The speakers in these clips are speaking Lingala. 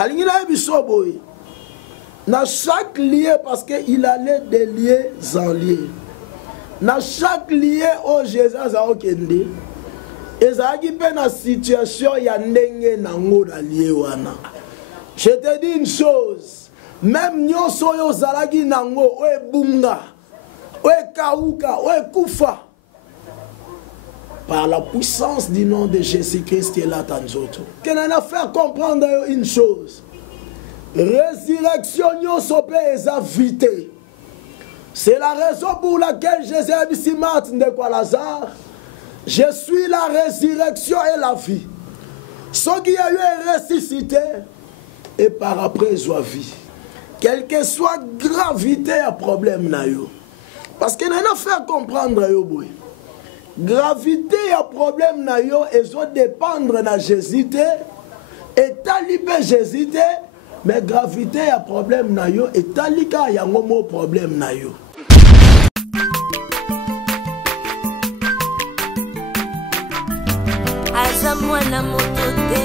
Alingina bisoboy. Dans chaque lieu, parce qu'il allait de lieux en lieu. Dans chaque lieu où Jésus a okende, et ça a une situation il y a je te dis une chose, même nous sommes zalagi nango, oe bunga, oe kauka, oe kufa. Par la puissance du nom de Jésus-Christ qui est là dans nous. Que nous allons faire comprendre une chose. Résurrection nous sommes vite. C'est la raison pour laquelle Jésus a dit Martin de quoi Lazare. Je suis la résurrection et la vie. Ce qui a eu ressuscité et par après soit vie. Quelle que soit gravité à problème na yo. Parce que nous allons faire comprendre yo boy. Gravité à problème na yo et zo dépendre na Jésus et talibé Jésus mais gravité à problème na yo et talika ya ngomo problème na yo. Azamwana motote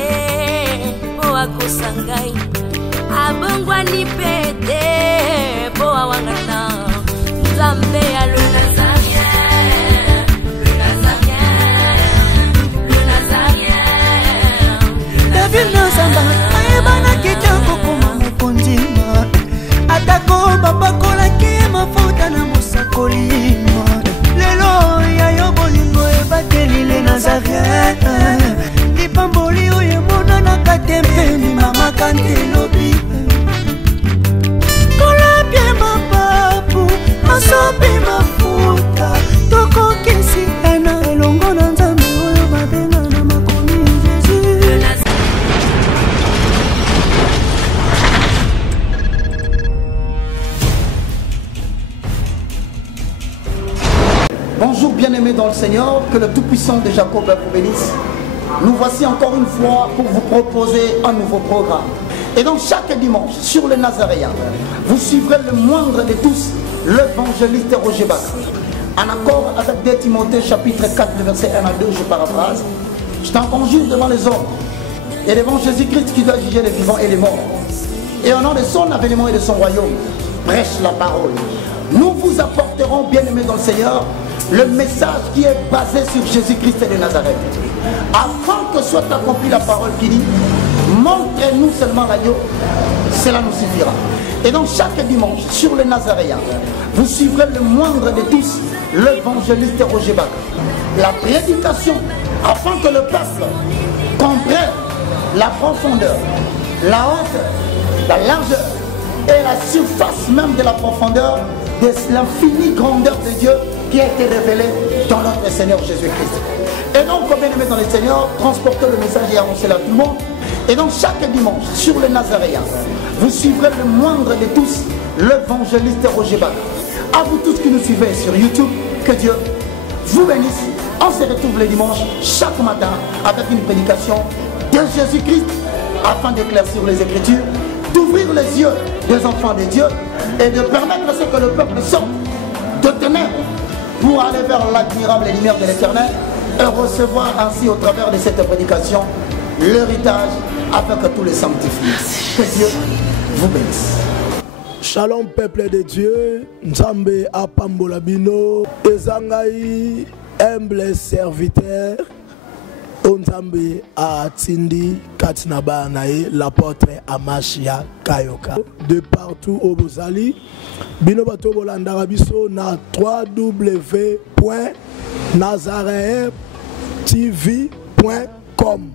po akosangai abongwa ni pete po awangata Nzambe ya le Nazarien David Nzamba ayebana kitoko kuma mukondima atako babakola ki mafuta na musakolima lelo ya yobolingo ebateli le Nazarien lipamboli oyo mona na katempeni mama kantelobi kola pie mapapu masopi mafuta toko kisi ena elongo na Nzambe oyo babenga na makomi Jésus. Bonjour bien-aimés dans le Seigneur, que le Tout-Puissant de Jacob vous bénisse. Nous voici encore une fois pour vous proposer un nouveau programme. Et donc chaque dimanche, sur le Nazaréen, vous suivrez le moindre de tous, l'évangéliste Roger Bach. En accord avec 2 Timothée chapitre 4, verset 1 à 2, je paraphrase. Je t'en conjure devant les hommes et devant Jésus-Christ qui doit juger les vivants et les morts. Et au nom de son avènement et de son royaume, prêche la parole. Nous vous apporterons, bien-aimés dans le Seigneur, le message qui est basé sur Jésus-Christ de Nazareth. Afin que soit accomplie la parole qui dit, montrez-nous seulement l'agneau, cela nous suffira. Et donc chaque dimanche, sur le Nazaréen, vous suivrez le moindre de tous, l'évangéliste Roger Bach. La prédication, afin que le peuple comprenne la profondeur, la hauteur, la largeur et la surface même de la profondeur de l'infinie grandeur de Dieu qui a été révélée dans notre Seigneur Jésus-Christ. Et donc, comme bien aimé dans le Seigneur, transportez le message et annoncez-le à tout le monde. Et donc, chaque dimanche, sur le Nazaréen, vous suivrez le moindre de tous, l'évangéliste Roger Bach. À vous tous qui nous suivez sur YouTube, que Dieu vous bénisse. On se retrouve le dimanche, chaque matin, avec une prédication de Jésus-Christ, afin d'éclaircir les Écritures, d'ouvrir les yeux des enfants de Dieu et de permettre à ce que le peuple sorte de ténèbres pour aller vers l'admirable lumière de l'Éternel et recevoir ainsi au travers de cette prédication l'héritage afin que tous les sanctifient. Que Dieu vous bénisse. Shalom peuple de Dieu, Nzambe apambola bino, ezangai humble serviteur, Nzambe atindi katinaba nae l'apôtre Amashia Kayoka. De partout au Bozali, bino bato bolandaka biso na www.nazareentv.com.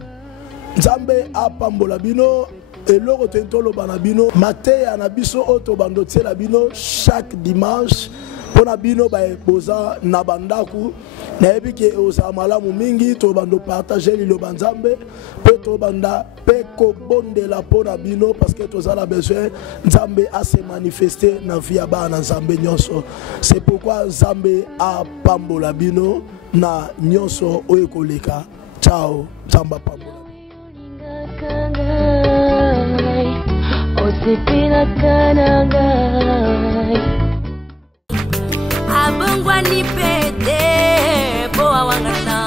Nzambe apambola bino. Et le retentolo banabino maté anabiso auto bandotie la bino chaque dimanche pour nabino ba boza na bandaku na ebike oza malamu mingi to bando partager lilo banzambe pe to banda pe ko bonde la pour nabino parce que to za besoin nzambe a se manifester na via ba na nzambe nyonso. C'est pourquoi nzambe a pambola bino na nyonso oyekoleka. Ciao, nzamba pambola. Abongwa ni pete po awangata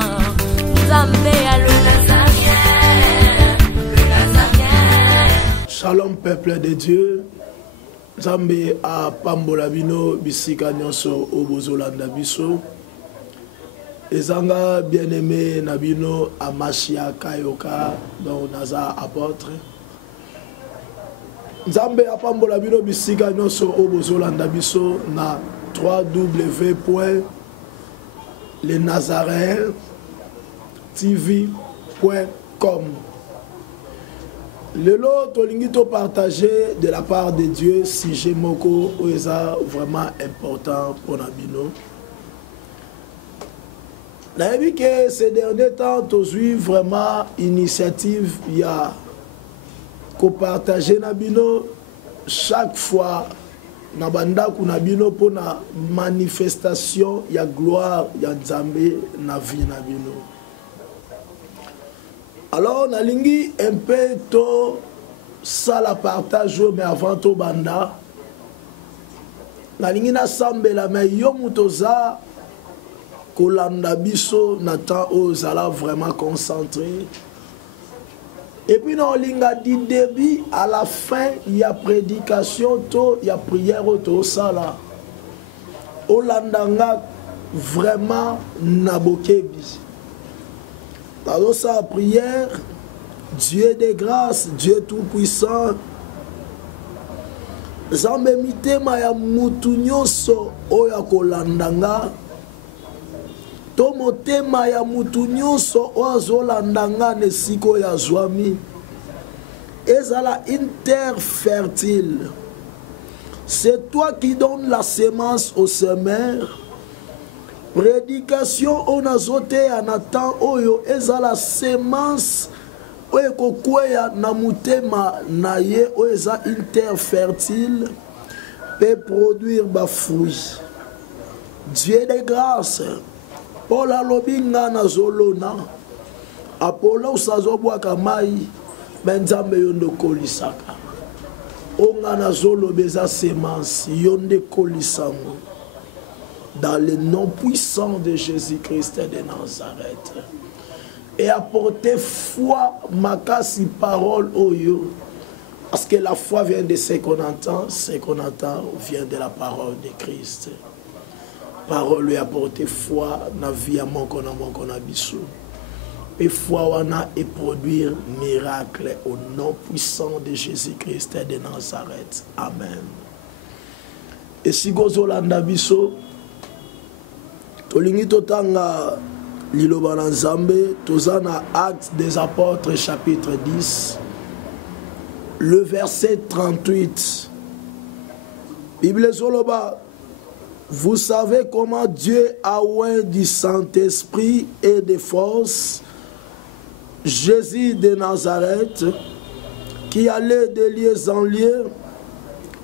Nzambe ya le Nazarien Shalom peuple de Dieu. Nzambe a pambola bino bisika nyonso obozolanda biso. Ezanga bien-aimé Nabino Amashia Kayoka dont naza apôtre. Nzambe a pambola bino bisika nyonso obozolanda biso na www.lenazaréentv.com. Le lot tolingi to partager de la part de Dieu si j'ai moko oeza vraiment important pour Nabino. N'a vu que ces derniers temps tozui vraiment initiative ya ko partager Nabino chaque fois na banda ku Nabino pour na manifestation ya gloire ya Nzambe na vie Nabino. Alors, on a lingi un peu to ça la partage, mais avant to banda. Na lingi na sambe la mais yo mutoza kolanda biso na temps ozala vraiment concentré. Et puis non linga du début à la fin, il y a prédication to, il y a prière to ça là. Olandanga vraiment nabokebi. Dans sa prière, Dieu de grâce, Dieu tout-puissant, Zambe mitema ya mutu nyonso oya kolandanga, to motema ya mutu nyonso oya zolandanga nesiko ya zwami, ezala une terre fertile. C'est toi qui donnes la semence au semeur. Prédication on a zoté anatan oyo eza la semence oyo kokweya na mutema na ye oyo eza une terre fertile peut produire ba fruits. Dieu de grâce Paul alobi nga na zolona Apollo usazobwaka mai Nzambe yondo kolisaka onga na zolo beza semence yonde kolisango. Dans le nom puissant de Jésus-Christ de Nazareth. Et apporter foi, makasi parole au yo. Parce que la foi vient de ce qu'on entend vient de la parole de Christ. Parole lui apporter foi, na vie à mon biso. Et foi wana et produire miracle au nom puissant de Jésus-Christ de Nazareth. Amen. Et si gozolanda biso, tolingi totanga liloba na Nzambe tozana Actes des Apôtres chapitre 10 le verset 38. Bible zoloba, vous savez comment Dieu a oint du Saint-Esprit et de force Jésus de Nazareth qui allait de lieu en lieu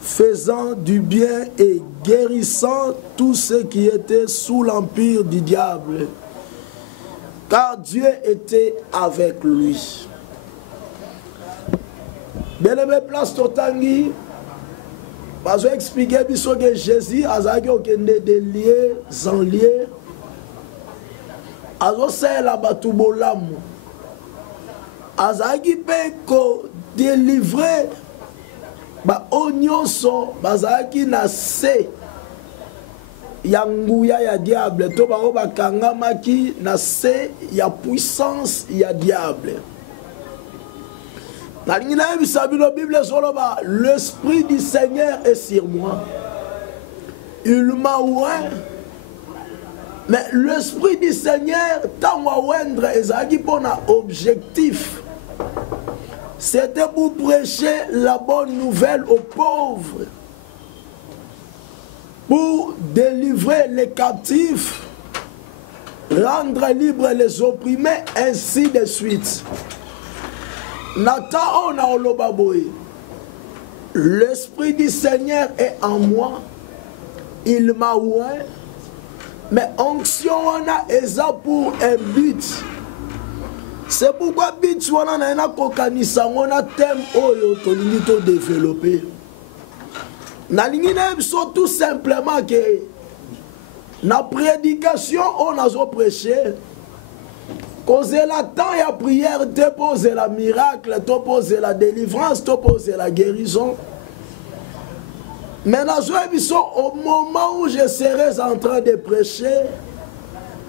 faisant du bien et guérissant tous ceux qui étaient sous l'empire du diable, car Dieu était avec lui. Bien-aimé place Totangi, parce que expliquer que Jésus a été de lieu en lieu, a fait la batubolamu, a délivré. Ba onyonso bazaki na se ya nguya ya diable to ba bakangamaki na se ya puissance ya diable. Na ngina bisabino Bible soloba, l'esprit du Seigneur est sur moi. Il m'a oint. Mais l'esprit du Seigneur tant oindre ezaki pona objectif. C'était pour prêcher la bonne nouvelle aux pauvres, pour délivrer les captifs, rendre libres les opprimés, ainsi de suite. L'Esprit du Seigneur est en moi, il m'a oint, mais onction on a eza pour un but. C'est pourquoi Bitchwana na kokanisa ngona thème oyo tolingi to développer. Na lingi na tout simplement que na prédication on a zo prêcher Causer la temps et la prière, te poser la miracle, te poser la délivrance, te poser la guérison. Maintenant, au moment où je serai en train de prêcher,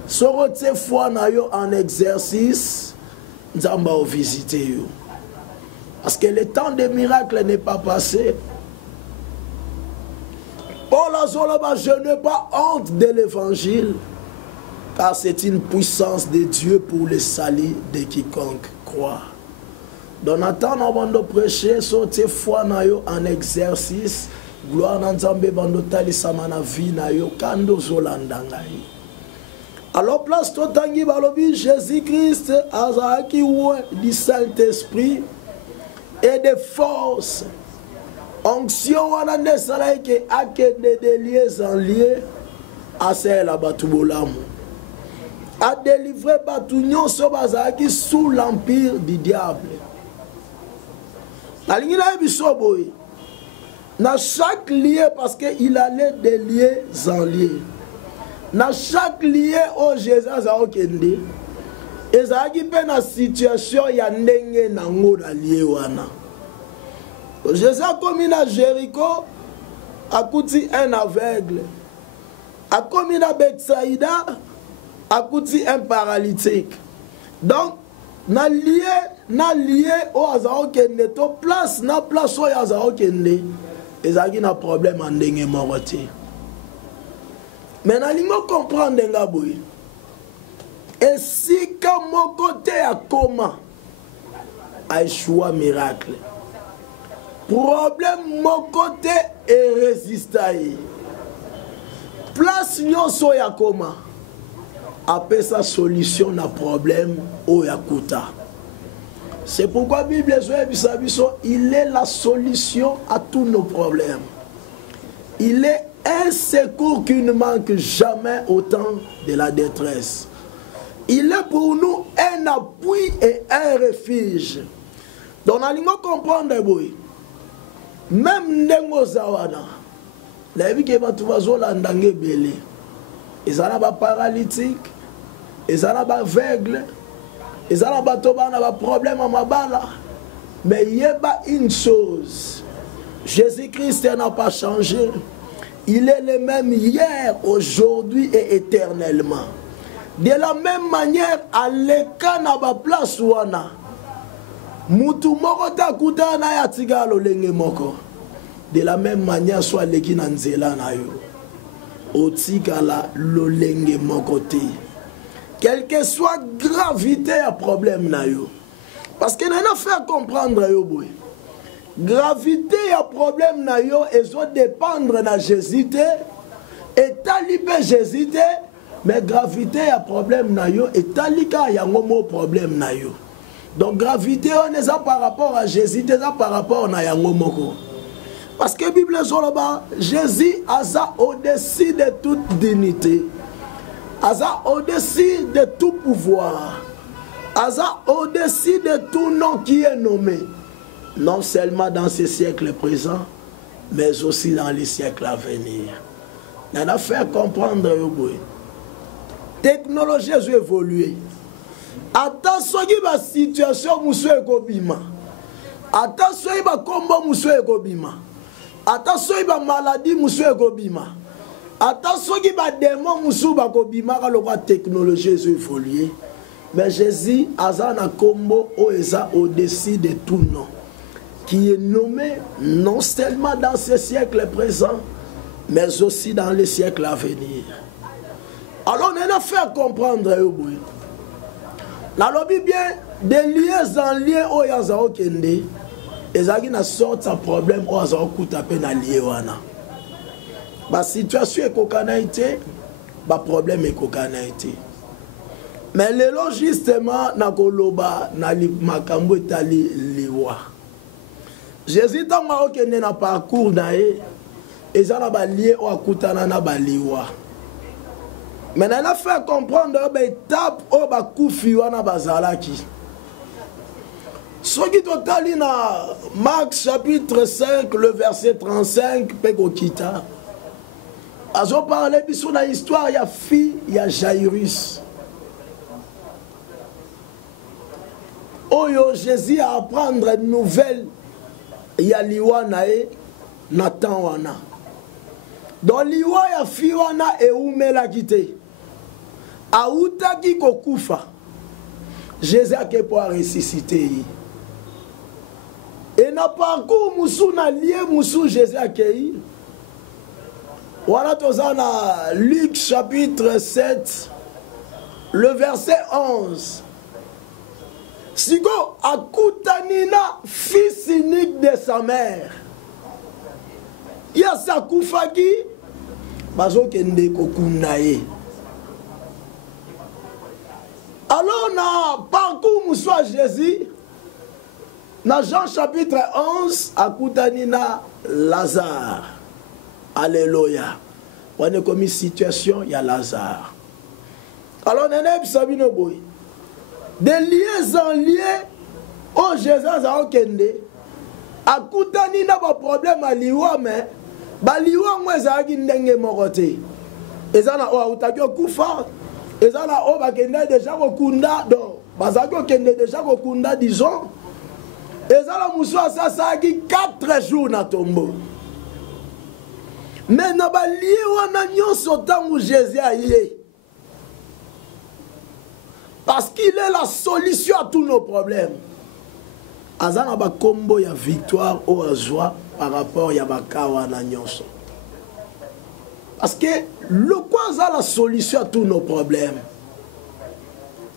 sorotse foi na yo en exercice, Nzamba au visiter yo. Parce que le temps des miracles n'est pas passé. Paul Azoloba, je n'ai pas honte de l'évangile, car c'est une puissance de Dieu pour le salut de quiconque croit. Donc, avant de prêcher, sortez foi na yo en exercice, gloire na Nzambe bando tali samana vi na yo kando zolandangai. Alors, place totangi balobi, Jésus-Christ, azaki oué du Saint-Esprit et de force. Onction wana nde sala ke akende de liés en lié à celle batubolamu. A délivré batunyon so bazaki sous l'empire du diable. Nalingi na biso boy. Na chaque lié parce que il allait de liés en lié. Na chaque lié au Jésus a okende. Ezaki pe na situation ya ndenge nango na lié wana. Jésus a commis à Jéricho, a coûté un aveugle. A commis à Bethsaïda, a coûté un paralytique. Donc, na lié au Azao Kende, to place au Azao Kende, et ça a un problème en dengue moroté. Mais na lingo comprendre ngaboui. Et si comme mon côté a comment, a choix miracle. Problème mon côté est résisté. Place nyonso ya koma. Après sa solution na problème o yakuta. C'est pourquoi Bible il est la solution à tous nos problèmes. Il est un secours qui ne manque jamais au temps de la détresse. Il est pour nous un appui et un refuge. Donc, on a comprendre, même Nengo Zawana, la vie qui va tout landange belé. Ils ont des paralytiques, ils ont des aveugles, ils ont des problèmes à ma bala. Mais il y a une chose, Jésus-Christ n'a pas changé. Il est le même hier, aujourd'hui et éternellement. De la même manière, à l'écart na ba place wana. Mutu moko ta kutana ya tigalo lenge moko. De la même manière, soit leki na nzela na yo. Otikala lo lenge moko te. Quelle que soit gravité à problème na yo. Parce que n'a fait comprendre yo boy. Gravité à problème na yo et zo dépendre na Jésus te. Et talibé Jésus te. Mais gravité à problème na yo et talika ya ngomo problème na yo. Donc gravité on est par rapport à Jésus, c'est par rapport à yango moko. Parce que la Bible dit Jésus a au-dessus de toute dignité, a au-dessus de tout pouvoir, a au-dessus de tout nom qui est nommé, non seulement dans ce siècle présent, mais aussi dans les siècles à venir. On a fait comprendre technologie a évolué. Attention à la situation moussou ekobima. Attention à la combo moussou ekobima. Attention à la maladie moussou ekobima. Attention à la démon moussou ekobima car la technologie a évolué. Mais Jésus a un combo au-dessus de tout nom. Qui est nommé non seulement dans ce siècle présent, mais aussi dans les siècles à venir. Alors on a fait comprendre la lobby bien des liens en lien au yazao kende et ça qui na sorte un problème au yazao kuta pe na lié wana ba situation est kokanaité ba problème est kokanaité mais le justement na koloba na makambo etali liwa Jésus tanga okende na parcours na et ça na ba lié au akutana na ba liwa. Mais elle a fait comprendre l'étape où Bakoufi wana bazalaki. Ce qui total dans Marc chapitre 5, le verset 35, Pekokita. As on parlé sur l'histoire, il y a fille, il y a Jairus. oyo Jésus a apprendre une nouvelle ya liwa nae na temps wana. Dans liwa ya fi wana eumela kite. Autaki kokufa. Jésus a ke pour ressusciter. Et na parcours musu na lié musu Jésus a ke. Voilà tozana Luc chapitre 7 le verset 11. Sigo akutanina fils unique de sa mère. Ya sakufaki bazo kende kokunaye. Alors na parcours muso Jésus na Jean chapitre 11 akutanina Lazare. Alléluia. On est comme une situation, il y a Lazare. Alors on est sabino boy. De liens en liens, oh Jésus a okende. Akutani na ba problème à liwa mais ba liwa mweza ki ndenge morote. Ezana o utaki okufa. Ezana o bakende déjà kokunda do. Bazaki okende déjà kokunda disons. Ezana muso sasa ki 4 jours na tombeau. Mais na ba liwa na nyonso tangu Jésus a yé. Parce qu'il est la solution à tous nos problèmes. Azana ba kombo ya victoire au azwa par rapport ya bakawa na nyonso. Parce que le quoi a la solution à tous nos problèmes.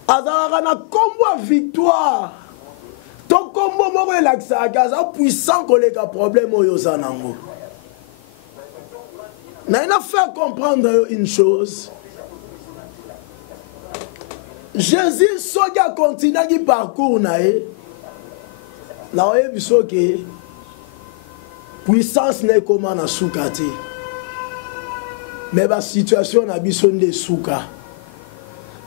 Azana na kombo victoire. Ton kombo moko elakisa gaza puissant koleka problème oyo zanango. Na ina fait comprendre une chose. Jésus soga continue qui parcours nae. Na oye biso ke puissance n'est comment na soukati. Mais la situation na biso de souka.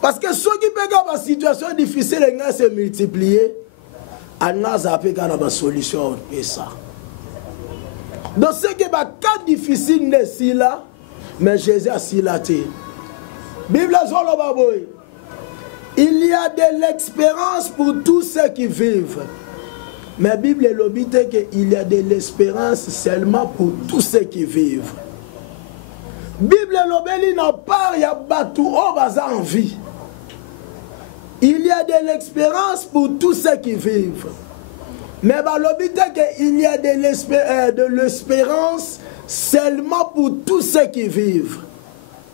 Parce que ceux qui pega la situation difficile nga se multiplier, anga zape kana ba solution et ça. Donc ce qui ba cas difficile ne si là, mais Jésus a si là té. Bible zolo baboy. Il y a de l'expérience pour tous ceux qui vivent. Mais la Bible l'obite qu'il y a de l'espérance seulement pour tous ceux qui vivent. La Bible l'obeli n'a pas y a battu au bazar en vie. Il y a de l'expérience pour tous ceux qui vivent. Mais l'obite qu'il y a de l'espérance seulement pour tous ceux qui vivent.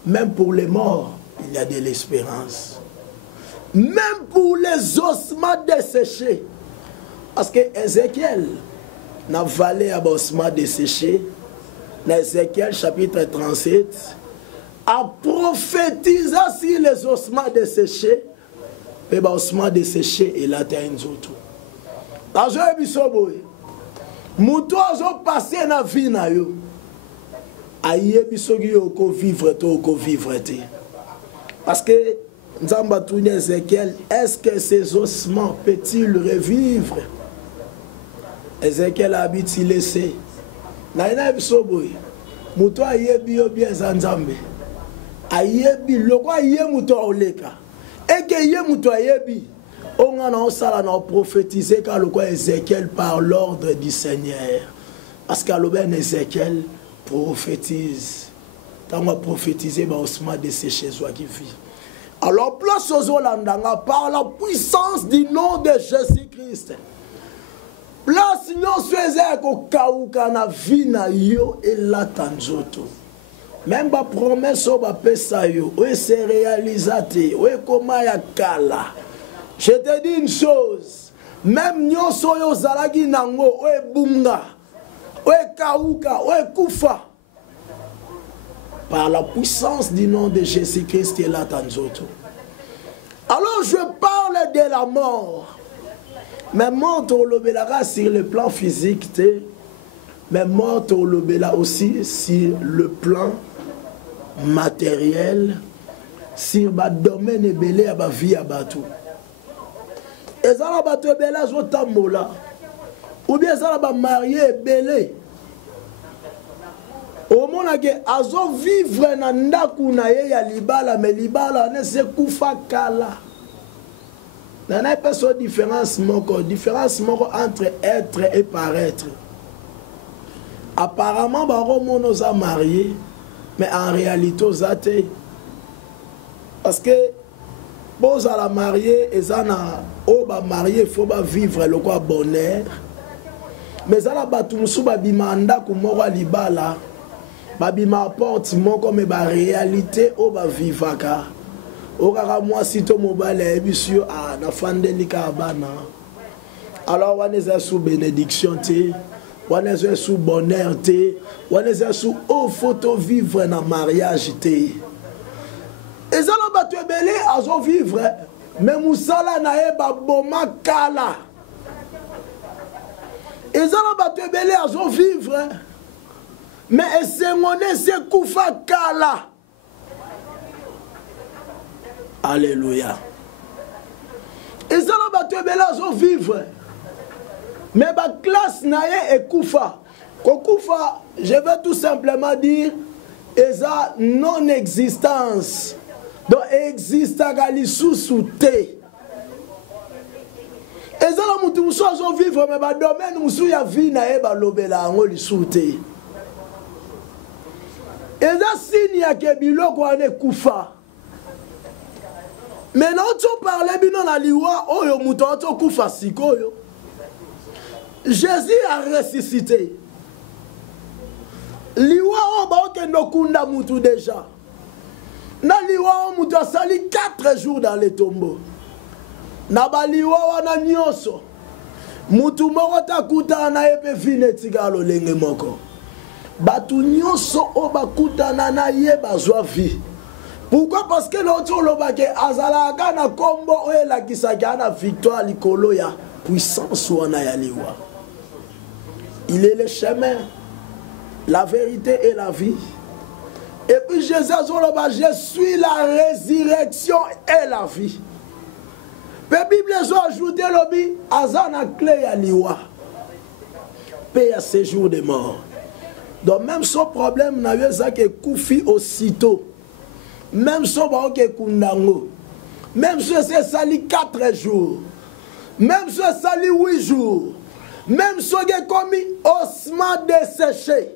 Même pour les morts, il y a de l'espérance. Même pour les ossements desséchés. Parce que Ézéchiel n'a valé à ossements desséchés. Dans Ézéchiel chapitre 37, a prophétisé sur les ossements desséchés. Et les ossements desséchés, il a été un autre. Dans un épisode, Moutou a passé dans la vie. Aïe, il vivre, vivre. Parce que Ézéchiel, est-ce que ces ossements peuvent-ils revivre? Ézéchiel a habité laissé. Naina bisoboy. Muto ayebi bien zanzambe. Ayebi loko aye muto oleka. Et que ye muto ayebi. On a sala na prophétiser quand loko Ézéchiel par l'ordre du Seigneur. Parce qu'à l'auberge Ézéchiel prophétise. Quand on prophétiser ba osma desséché soit qui vit. Alors, place aux Hollandanga par la puissance du nom de Jésus-Christ. Place nous faisons ko kauka na vina yo et la tanzoto. Même ba promesse o ba pesa yo, o se réalisate, o koma ya kala. Je te dis une chose, même nyonso yo zalagi nango o bunga, o kauka, o kufa. Par la puissance du nom de Jésus-Christ et la tanzoto. Alors je parle de la mort. Mais mort au lobela sur le plan physique, mais mort au lobela aussi sur le plan matériel, sur le domaine et belé à la vie à bateau. Et ça la bateau bela zotamola. Ou bien ça la marié belé. Au moment que azo vivre na ndaku na ye ya libala mais libala ne se kufa kala. Il n'y a pas de différence entre être et paraître. Apparemment, nous sommes mariés, mais en réalité, nous sommes athées. Parce que, pour la mariée, il faut vivre le bonheur. Mais ça la batumsu babimanda kumoko libala babima porte moko me ba réalité o ba vivaka o kaka moi sito mobile ebisio na fandeli ka bana alors on est sous bénédiction té on est sous bonheur té on est sous o photo vivre na mariage té et ça la batu belé azo vivre mais musala na e ba boma kala. Et ça va te belé à son vivre. Mais c'est mon c'est koufa kala. Alléluia. Et ça va te belé à son vivre. Mais ma classe naie est koufa. Koufa, je veux tout simplement dire, et ça non-existence. Donc existe à Galissou sous thé. Et ça, nous sommes vivre, mais dans le domaine où nous avons vu, nous avons vu la soute. Et ça, signe que bilo ko ane kufa. Maintenant, tu parles bien dans liwa, oh yo muto to kufa siko yo. Jésus a ressuscité. Liwa o ba ke no kunda mutu déjà. Na liwa o mutu a sali 4 jours dans les tombeaux. Nabaliwa wana nyoso mutu moko takuta na epe fine tigalo lenge moko batu nyoso o bakutana na ye bazwa vie. Pourquoi? Parce que l'autre lobake azalaka na kombo o elakisaka na victoire likolo ya puissance wana ya liwa. Il est le chemin, la vérité et la vie. Et puis Jésus a dit, je suis la résurrection et la vie. La Bible a ajouté l'obi, azana clé à liwa. Paix à séjour des morts. Donc même son problème n'a eu ça que koufi aussitôt. Même son baron que kundango. Même si c'est sali 4 jours. Même si c'est sali 8 jours. Même si c'est commis osman desséché.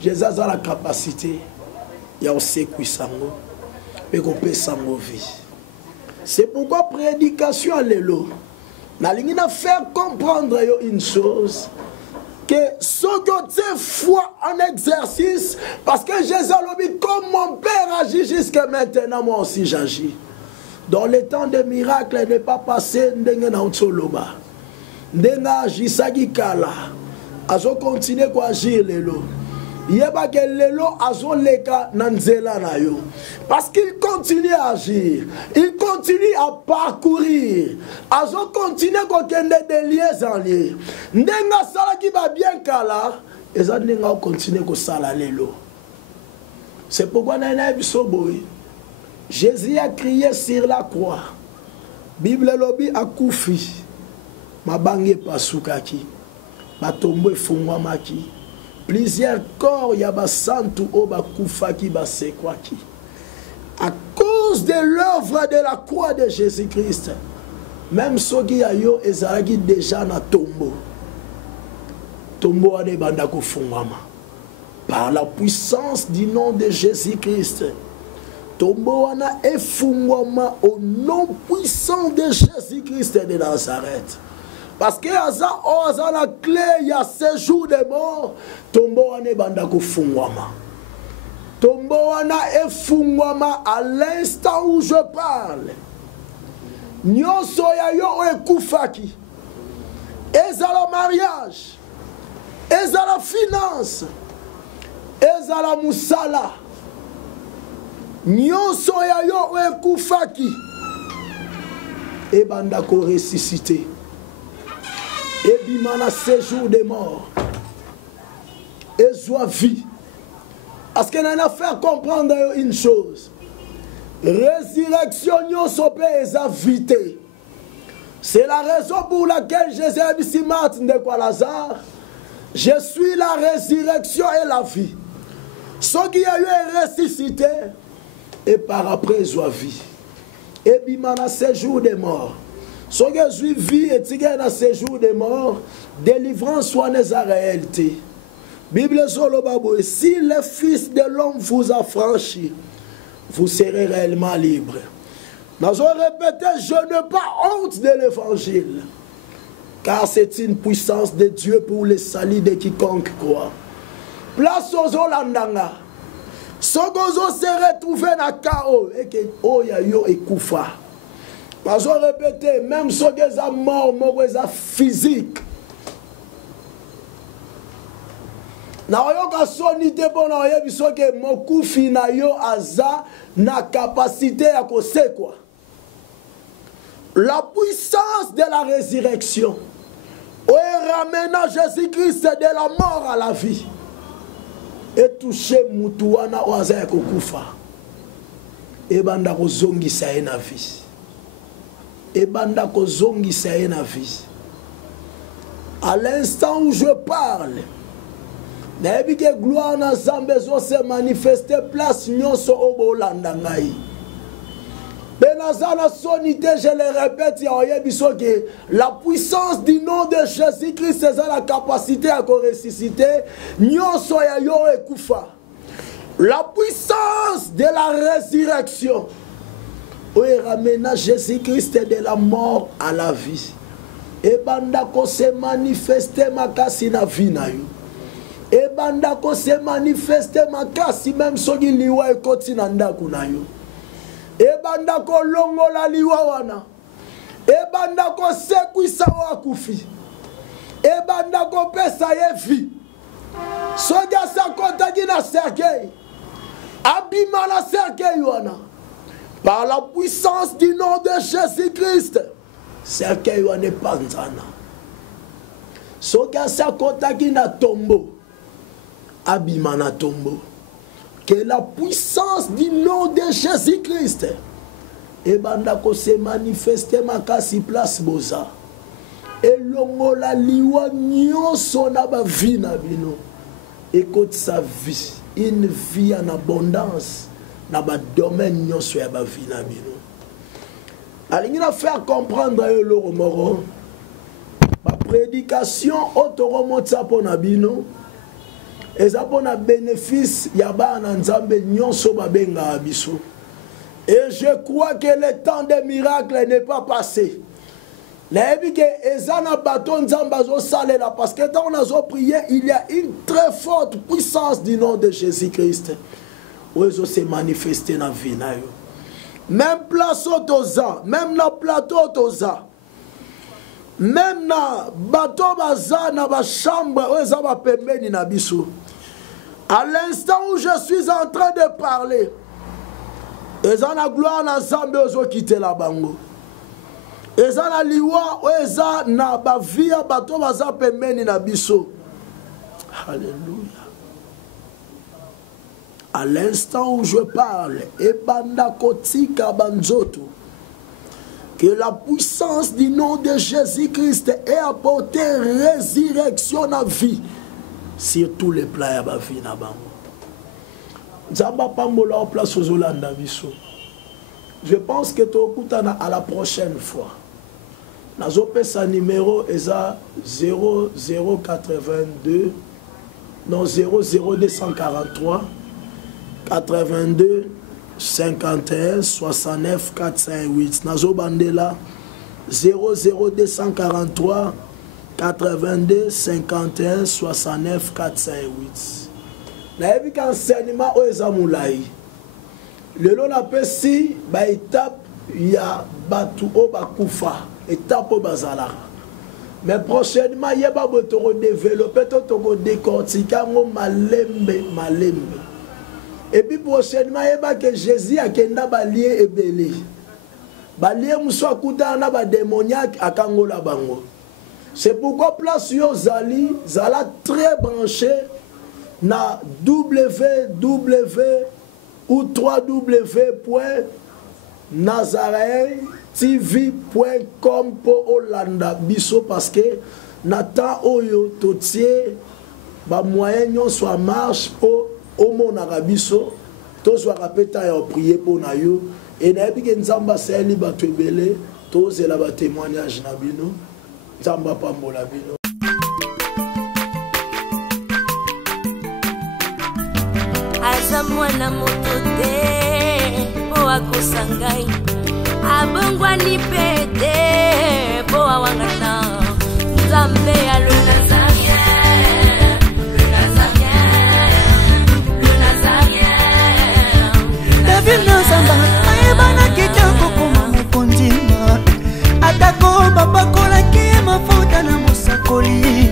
Jésus a la capacité. Il y a aussi kuisango. Mais qu'on peut sango vie. C'est pourquoi prédication à l'élo, nous allons faire comprendre une chose, que ce que tu foi en exercice, parce que Jésus a dit, comme mon Père agit jusqu'à maintenant, moi aussi j'agis. Dans le temps des miracles, il n'est pas passé, Ndenga agissagi kala, azo continue à agir l'élo. Yeba ke lelo azo leka nanzela na yo. Parce qu'il continue à agir, il continue à parcourir, azo continue à kende de liens en liens. Ndenga sala ki ba bien kala, eza ndenga continue ko sala lelo. C'est pourquoi na biso boy. Jésus a crié sur la croix. Bible lobi akufi. Mabange pasukaki. Matombo fungwamaki. Plusieurs corps yabasantu oba kufaki basekwaki. À cause de l'œuvre de la croix de Jésus-Christ, même ceux qui ayo ezalaki déjà na tombeau. Tombeau ane bandako fungwama. Par la puissance du nom de Jésus-Christ, tombeau wana efungwama au nom puissant de Jésus-Christ de Nazareth. Parce que Aza la clé, il y a séjour de mort. Tombo ane bandako fungwama. Tombo wana e fungwama à l'instant où je parle. Nyonso ya yo e kufaki. Ezala mariage. Ezala finance. Ezala musala. Nyonso ya yo e kufaki. E bandako ressuscité. Et bimana séjour des morts. Et joie vie. Parce qu'on a fait comprendre une chose. Résurrection n'y sope eza vité. C'est la raison pour laquelle Jésus a dit Martin de quoi Lazare. Je suis la résurrection et la vie. Ce qui a eu est ressuscité. Et par après joie vie. et bimana séjour des morts. Ce que je vis et tigé dans séjour des morts, délivrance soit dans la réalité. Bible solo babo, si le Fils de l'homme vous a franchi, vous serez réellement libre. Nous avons répété, je n'ai pas honte de l'évangile, car c'est une puissance de Dieu pour le salut de quiconque croit. Place aux Olandanga. Ce que vous se retrouver dans le chaos, et que oh ya yo et koufa. Parce qu'on répète, même ceux qui sont morts, physique. Na yo ka sonité bon na yo biso ke mokufi na yo aza na capacité à cause quoi. La puissance de la résurrection. Ou ramena Jésus-Christ de la mort à la vie. Et toucher mutuana oaza kokufa. E banda ko zongi sa na vie. Et banda ko zongi sa na vie. À l'instant où je parle, n'ayez que gloire na Zambé se manifester place nyonso obolanda ngai. Benazana sonité, je le répète, la puissance du nom de Jésus-Christ, c'est la capacité à ressusciter. Nyonso ya yo ekufa. La puissance de la résurrection. Oui, ramena Jésus-Christ de la mort à la vie. Et banda ko se manifester makasi na vie na yo. Et banda ko se manifester makasi même soki liwa ekoti na ndaku na yo. Et banda ko longola liwa wana. Et banda ko sekwisa wa kufi. Et banda ko pesa ye vie. Soja sa kontaki na cercueil. Abima la cercueil wana. Par la puissance du nom de Jésus-Christ. Cercueil wana panzana. Soja sa kontaki na tombeau. Abima na tombeau. Que la puissance du nom de Jésus-Christ et bandako se manifeste makasi place boza et longola liwa nyonso na ba vie na bino écoute sa vie une vie en abondance na ba domaine nyonso ya ba vie na bino alingi na faire comprendre le romoro ba prédication autoromotsa pona bino. Et ça pour un bénéfice, il y a un nzambe nyonso babenga abiso. Et je crois que le temps des miracles n'est pas passé. Parce que quand on a prié, il y a une très forte puissance du nom de Jésus-Christ. Où ils se manifesté dans la vie. Même place autoza, même dans le plateau autoza. Même dans le bateau baza, dans la chambre, où ils ont pembeni na biso. À l'instant où je suis en train de parler, ils ont la gloire dans Zambé, ils ont quitté la bango. Ils ont la liwa, ils ont na bavia, bateau baza pembeni na biso. Alléluia. À l'instant où je parle, ebanda kotika banzoto. Que la puissance du nom de Jésus-Christ ait apporté résurrection à la vie sur tous les plans de la vie. Je pense que tu as à la prochaine fois. Nous avons numéro 0082 non 00243 82 51 69 458. Nazo Bandela 00243 82 51 69 458. Naebi enseignement au Zamulai. Le long la pesi ba étape ya batu o bakufa étape o bazala. Mais prochainement il y a ba to développer to décortiquer ngo malembe. Et puis prochainement, il y a que Jésus a kenda balié et belé. Balié moussa kuta na ba démoniaque à Kangola bango. C'est pourquoi place yo zali très branché na www ou www.nazareentv.com pour Hollanda biso parce que nata oyo totie ba moyen soit marche pour au mon arabiso tozwaka mpe ta ya prier mpo na yo e nayebi ke nzambe asali bato ebele tozela batémoignage na bino nzambe apambola bino. aza mwana moto te mpo akosa ngai abongwani mpe te mpo awangata nzambe ya le nazarien David Nzamba ayebanaki te kokoma mokonzi atako bapakolaki mafuta na mosakoli